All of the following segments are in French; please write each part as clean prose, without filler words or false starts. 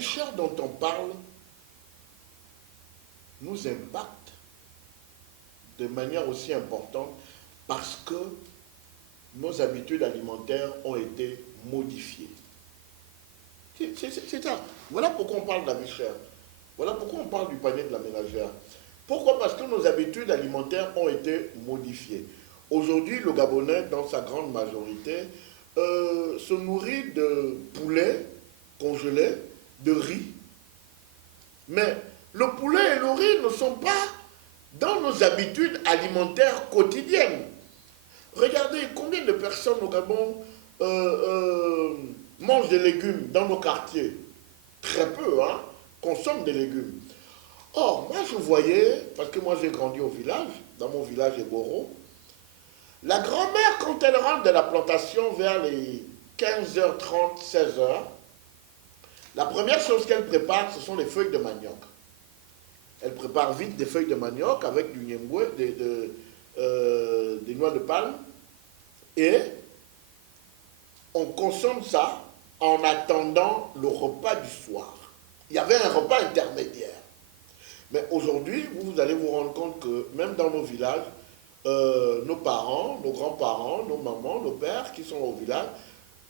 vie chère dont on parle nous impacte de manière aussi importante parce que nos habitudes alimentaires ont été modifiées. C'est ça. Voilà pourquoi on parle de la vie chère. Voilà pourquoi on parle du panier de la ménagère. Pourquoi? Parce que nos habitudes alimentaires ont été modifiées. Aujourd'hui, le Gabonais, dans sa grande majorité, se nourrit de poulet congelé, de riz. Mais le poulet et le riz ne sont pas dans nos habitudes alimentaires quotidiennes. Regardez combien de personnes au Gabon mangent des légumes dans nos quartiers. Très peu, hein, consomment des légumes. Or, moi je voyais, parce que moi j'ai grandi au village, dans mon village Eboro, la grand-mère, quand elle rentre de la plantation vers les 15h30, 16h, la première chose qu'elle prépare, ce sont les feuilles de manioc. Elle prépare vite des feuilles de manioc avec du niemboué, des noix de palme, et on consomme ça en attendant le repas du soir. Il y avait un repas intermédiaire. Mais aujourd'hui, vous allez vous rendre compte que même dans nos villages, nos parents, nos grands-parents, nos mamans, nos pères qui sont au village,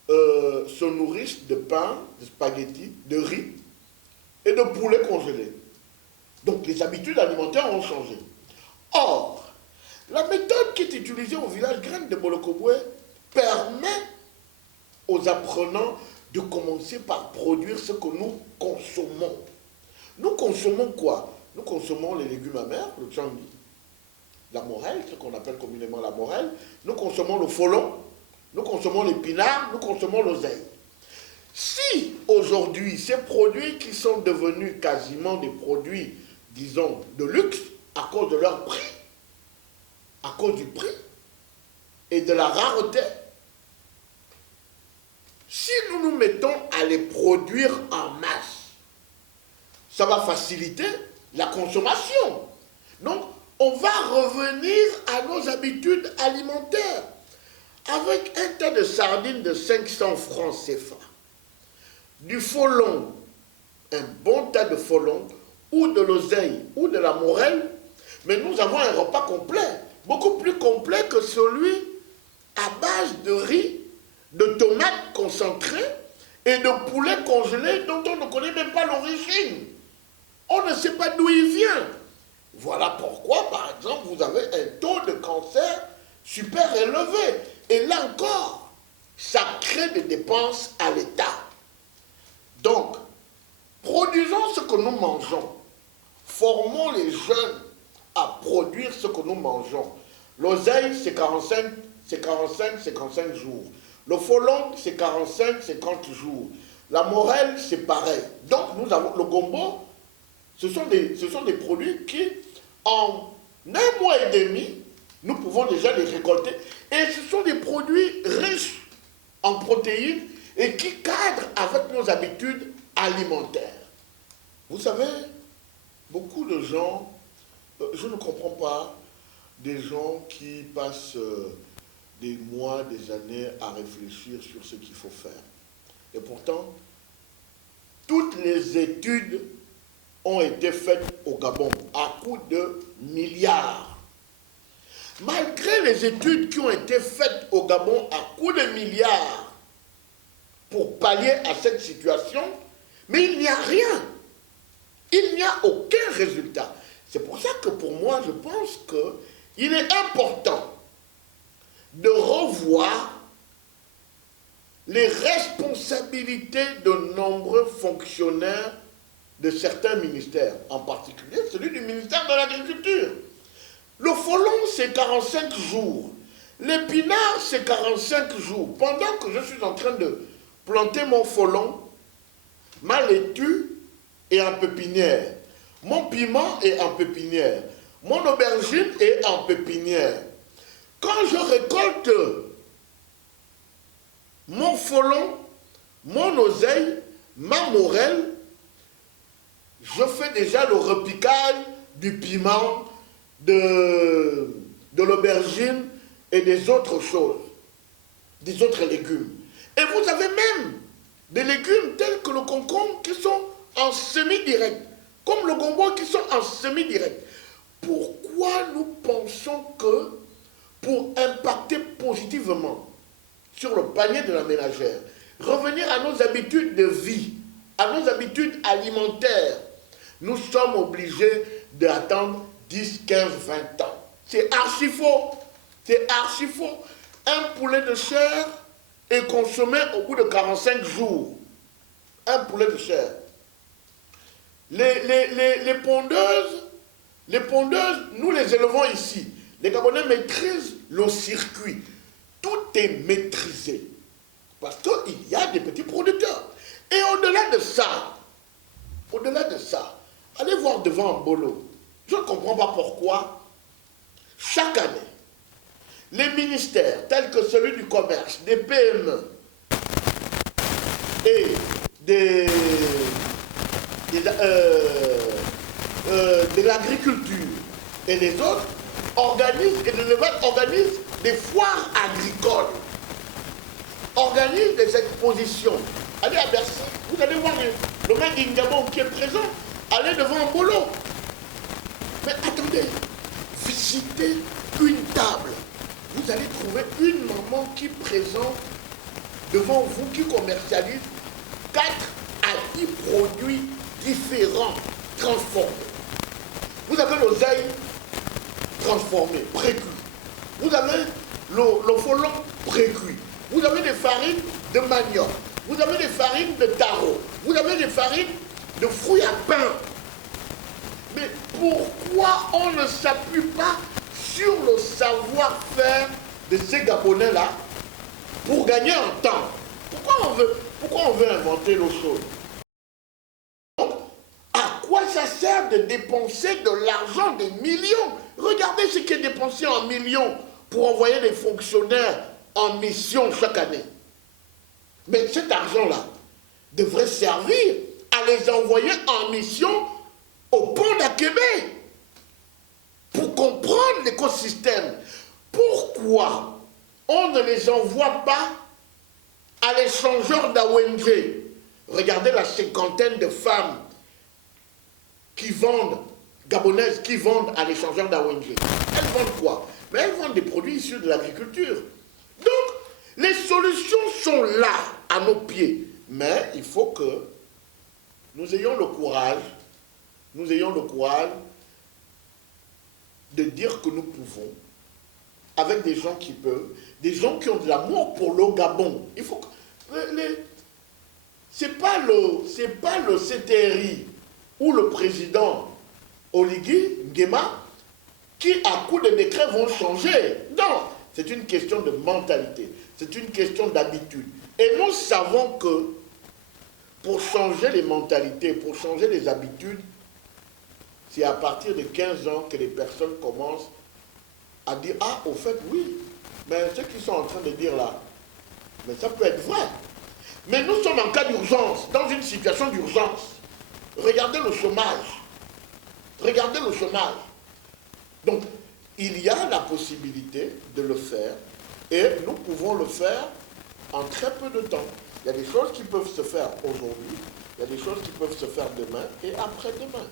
se nourrissent de pain, de spaghettis, de riz et de poulet congelé. Donc les habitudes alimentaires ont changé. Or, la méthode qui est utilisée au village Graines de Bolokoboué permet aux apprenants de commencer par produire ce que nous consommons. Nous consommons quoi? Nous consommons les légumes amers, le tchangi, la morelle, ce qu'on appelle communément la morelle. Nous consommons le folon, nous consommons l'épinard, nous consommons l'oseille. Si aujourd'hui, ces produits qui sont devenus quasiment des produits, disons, de luxe, à cause de leur prix, à cause du prix et de la rareté, si nous nous mettons à les produire en masse, ça va faciliter la consommation. Donc, on va revenir à nos habitudes alimentaires. Avec un tas de sardines de 500 francs CFA, du folon, un bon tas de folon, ou de l'oseille, ou de la morelle, mais nous avons un repas complet, beaucoup plus complet que celui à base de riz, de tomates concentrées et de poulet congelé dont on ne connaît même pas l'origine. On ne sait pas d'où il vient. Voilà pourquoi, par exemple, vous avez un taux de cancer super élevé. Et là encore, ça crée des dépenses à l'État. Donc, produisons ce que nous mangeons. Formons les jeunes à produire ce que nous mangeons. L'oseille, c'est 55 jours. Le folon, c'est 45-50 jours. La morelle, c'est pareil. Donc, nous avons le gombo, ce sont des produits qui, en un mois et demi, nous pouvons déjà les récolter. Et ce sont des produits riches en protéines et qui cadrent avec nos habitudes alimentaires. Vous savez, beaucoup de gens, je ne comprends pas des gens qui passent des mois, des années à réfléchir sur ce qu'il faut faire. Et pourtant, toutes les études ont été faites au Gabon à coût de milliards. Malgré les études qui ont été faites au Gabon à coût de milliards pour pallier à cette situation, mais il n'y a rien. Il n'y a aucun résultat. C'est pour ça que pour moi, je pense qu'il est important de revoir les responsabilités de nombreux fonctionnaires de certains ministères, en particulier celui du ministère de l'Agriculture. Le folon, c'est 45 jours. L'épinard, c'est 45 jours. Pendant que je suis en train de planter mon folon, ma laitue est en pépinière. Mon piment est en pépinière. Mon aubergine est en pépinière. Quand je récolte mon folon, mon oseille, ma morelle, je fais déjà le repiquage du piment, de l'aubergine et des autres choses, des autres légumes. Et vous avez même des légumes tels que le concombre qui sont en semi-direct, comme le Gombo qui sont en semi-direct. Pourquoi nous pensons que pour impacter positivement sur le panier de la ménagère, revenir à nos habitudes de vie, à nos habitudes alimentaires, nous sommes obligés d'attendre 10, 15, 20 ans. C'est archi faux. C'est archi faux. Un poulet de chair est consommé au bout de 45 jours. Un poulet de chair. Les pondeuses, nous les élevons ici. Les Gabonais maîtrisent le circuit. Tout est maîtrisé. Parce qu'il y a des petits producteurs. Et au-delà de ça, allez voir devant Mbolo. Je ne comprends pas pourquoi, chaque année, les ministères tels que celui du commerce, des PME et de l'agriculture et les autres organisent, et de l'élevage organisent des foires agricoles, organisent des expositions. Allez à Bercy, vous allez voir le mec d'Ingabon qui est présent, allez devant Mbolo. Mais attendez, visitez une table. Vous allez trouver une maman qui présente devant vous, qui commercialise 4 à 10 produits différents, transformés. Vous avez l'oseille transformé, précuit. Vous avez le folon précuit. Vous avez des farines de manioc. Vous avez des farines de taro. Vous avez des farines de fruits à pain. Mais pourquoi on ne s'appuie pas sur le savoir-faire de ces Gabonais-là pour gagner en temps? Pourquoi on veut inventer l'eau chaude? Donc, à quoi ça sert de dépenser de l'argent, des millions? Regardez ce qui est dépensé en millions pour envoyer des fonctionnaires en mission chaque année. Mais cet argent-là devrait servir à les envoyer en mission au pont d'Akébé pour comprendre l'écosystème. Pourquoi on ne les envoie pas à l'échangeur d'Awenge? Regardez la cinquantaine de femmes qui vendent, gabonaises, qui vendent à l'échangeur d'Awenge. Elles vendent quoi? Mais elles vendent des produits issus de l'agriculture. Donc, les solutions sont là, à nos pieds. Mais il faut que nous ayons le courage, de dire que nous pouvons, avec des gens qui peuvent, des gens qui ont de l'amour pour le Gabon. Il faut que c'est pas le CTRI ou le président Oligui Nguema qui, à coup de décret, vont changer. Non, c'est une question de mentalité, c'est une question d'habitude. Et nous savons que pour changer les mentalités, pour changer les habitudes, c'est à partir de 15 ans que les personnes commencent à dire « Ah, au fait, oui, mais ce qu'ils sont en train de dire là, mais ça peut être vrai. » Mais nous sommes en cas d'urgence, dans une situation d'urgence. Regardez le chômage. Regardez le chômage. Donc, il y a la possibilité de le faire, et nous pouvons le faire en très peu de temps. Il y a des choses qui peuvent se faire aujourd'hui, il y a des choses qui peuvent se faire demain et après-demain.